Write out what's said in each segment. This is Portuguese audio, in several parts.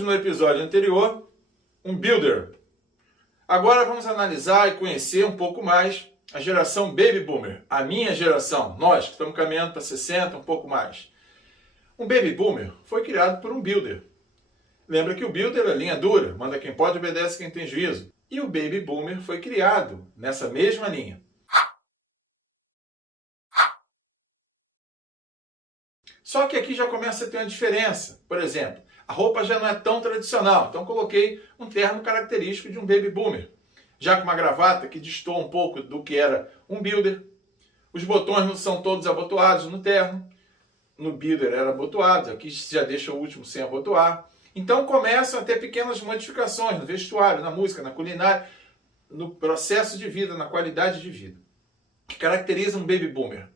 Vimos no episódio anterior um builder. Agora vamos analisar e conhecer um pouco mais a geração Baby Boomer. A minha geração, nós que estamos caminhando para 60, um pouco mais. Um Baby Boomer foi criado por um builder. Lembra que o builder é linha dura, manda quem pode, obedece quem tem juízo. E o Baby Boomer foi criado nessa mesma linha. Só que aqui já começa a ter uma diferença. Por exemplo, a roupa já não é tão tradicional. Então coloquei um terno característico de um Baby Boomer. Já com uma gravata que destoa um pouco do que era um builder. Os botões não são todos abotoados no terno. No builder era abotoado, aqui já deixa o último sem abotoar. Então começam a ter pequenas modificações no vestuário, na música, na culinária, no processo de vida, na qualidade de vida. Que caracteriza um Baby Boomer?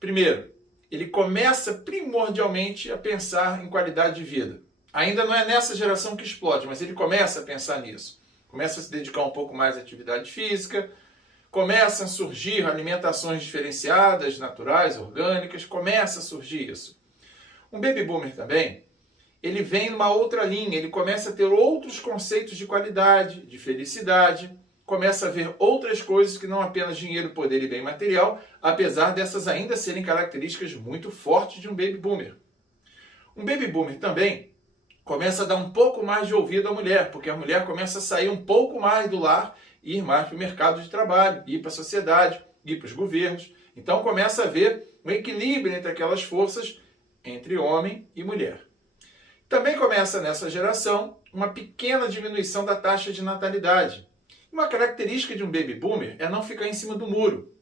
Primeiro, ele começa primordialmente a pensar em qualidade de vida. Ainda não é nessa geração que explode, mas ele começa a pensar nisso. Começa a se dedicar um pouco mais à atividade física, começam a surgir alimentações diferenciadas, naturais, orgânicas, começa a surgir isso. Um Baby Boomer também, ele vem numa outra linha, ele começa a ter outros conceitos de qualidade, de felicidade, começa a ver outras coisas que não apenas dinheiro, poder e bem material, apesar dessas ainda serem características muito fortes de um Baby Boomer. Um Baby Boomer também começa a dar um pouco mais de ouvido à mulher, porque a mulher começa a sair um pouco mais do lar e ir mais para o mercado de trabalho, ir para a sociedade, ir para os governos. Então começa a haver um equilíbrio entre aquelas forças entre homem e mulher. Também começa nessa geração uma pequena diminuição da taxa de natalidade. Uma característica de um Baby Boomer é não ficar em cima do muro.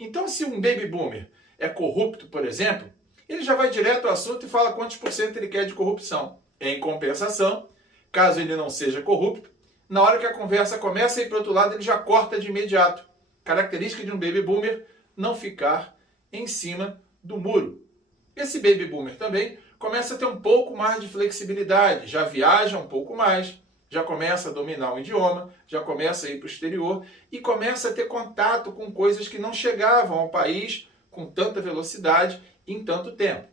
Então, se um Baby Boomer é corrupto, por exemplo, ele já vai direto ao assunto e fala quantos por cento ele quer de corrupção. Em compensação, caso ele não seja corrupto, na hora que a conversa começa a ir para o outro lado, ele já corta de imediato. Característica de um Baby Boomer, não ficar em cima do muro. Esse Baby Boomer também começa a ter um pouco mais de flexibilidade, já viaja um pouco mais, já começa a dominar o idioma, já começa a ir para o exterior e começa a ter contato com coisas que não chegavam ao país com tanta velocidade em tanto tempo.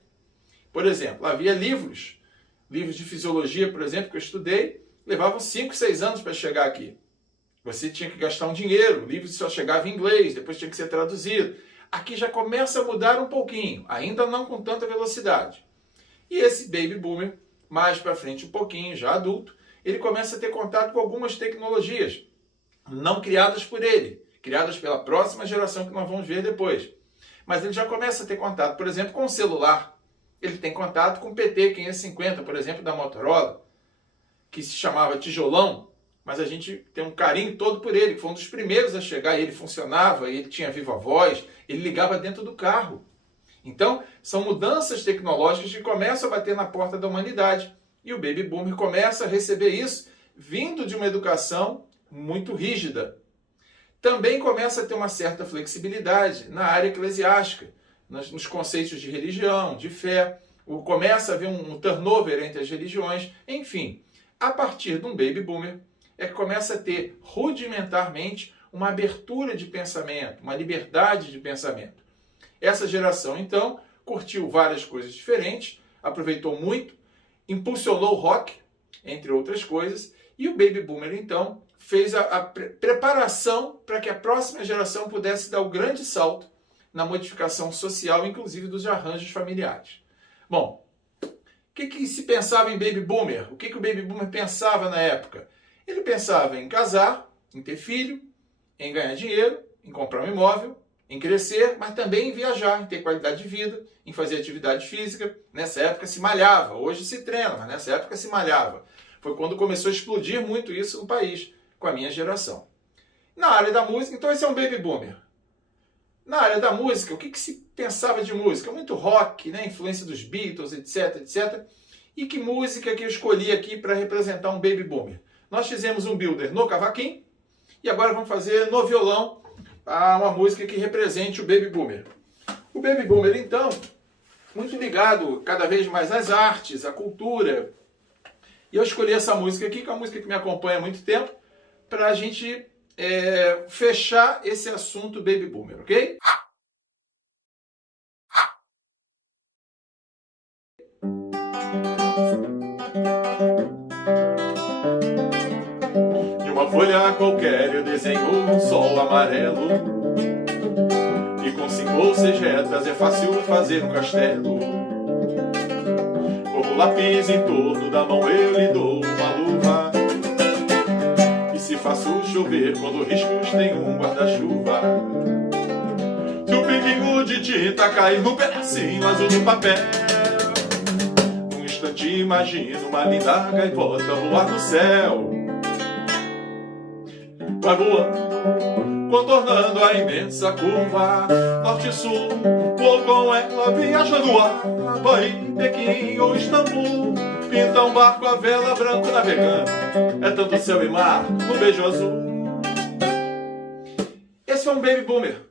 Por exemplo, havia livros de fisiologia, por exemplo, que eu estudei, levavam 5, 6 anos para chegar aqui. Você tinha que gastar um dinheiro, o livro só chegava em inglês, depois tinha que ser traduzido. Aqui já começa a mudar um pouquinho, ainda não com tanta velocidade. E esse Baby Boomer, mais para frente um pouquinho, já adulto, ele começa a ter contato com algumas tecnologias, não criadas por ele, criadas pela próxima geração que nós vamos ver depois. Mas ele já começa a ter contato, por exemplo, com o celular. Ele tem contato com o PT-550, por exemplo, da Motorola, que se chamava tijolão, mas a gente tem um carinho todo por ele, que foi um dos primeiros a chegar, e ele funcionava, e ele tinha viva voz, ele ligava dentro do carro. Então, são mudanças tecnológicas que começam a bater na porta da humanidade. E o Baby Boomer começa a receber isso vindo de uma educação muito rígida. Também começa a ter uma certa flexibilidade na área eclesiástica, nos conceitos de religião, de fé. Começa a haver um turnover entre as religiões. Enfim, a partir de um Baby Boomer é que começa a ter rudimentarmente uma abertura de pensamento, uma liberdade de pensamento. Essa geração, então, curtiu várias coisas diferentes, aproveitou muito, impulsionou o rock, entre outras coisas, e o Baby Boomer, então, fez a preparação para que a próxima geração pudesse dar o grande salto na modificação social, inclusive dos arranjos familiares. Bom, o que se pensava em Baby Boomer? O que o Baby Boomer pensava na época? Ele pensava em casar, em ter filho, em ganhar dinheiro, em comprar um imóvel, em crescer, mas também em viajar, em ter qualidade de vida, em fazer atividade física. Nessa época se malhava, hoje se treina, mas nessa época se malhava. Foi quando começou a explodir muito isso no país, com a minha geração. Na área da música, então esse é um Baby Boomer. Na área da música, o que se pensava de música? Muito rock, né? Influência dos Beatles, etc, etc. E que música que eu escolhi aqui para representar um Baby Boomer? Nós fizemos um builder no cavaquinho e agora vamos fazer no violão uma música que represente o Baby Boomer. O Baby Boomer, então, muito ligado cada vez mais às artes, à cultura. E eu escolhi essa música aqui, que é uma música que me acompanha há muito tempo, para a gente fechar esse assunto Baby Boomer, ok? folha qualquer eu desenho um sol amarelo. E com 5 ou 6 retas é fácil fazer um castelo. Com o lápis em torno da mão eu lhe dou uma luva. E se faço chover quando riscos tem um guarda-chuva. Se o pinguinho de tinta cair num pedacinho azul do papel, num instante imagino uma linda gaivota voar no céu. Vai voando, contornando a imensa curva norte-sul, vou com ela viajando no ar, Havaí, Pequim ou Istambul. Pinta um barco a vela branco navegando, é tanto céu e mar no beijo azul. Esse foi um baby boomer,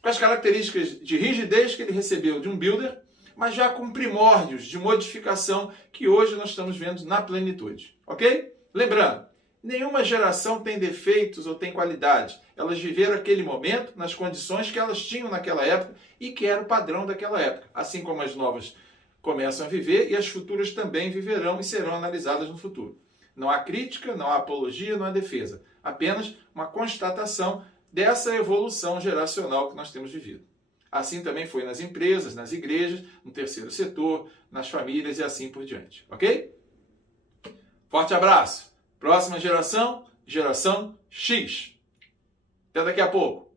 com as características de rigidez que ele recebeu de um builder, mas já com primórdios de modificação que hoje nós estamos vendo na plenitude, ok? Lembrando, nenhuma geração tem defeitos ou tem qualidade. Elas viveram aquele momento nas condições que elas tinham naquela época e que era o padrão daquela época. Assim como as novas começam a viver e as futuras também viverão e serão analisadas no futuro. Não há crítica, não há apologia, não há defesa. Apenas uma constatação dessa evolução geracional que nós temos vivido. Assim também foi nas empresas, nas igrejas, no terceiro setor, nas famílias e assim por diante. Ok? Forte abraço! Próxima geração, geração X. Até daqui a pouco.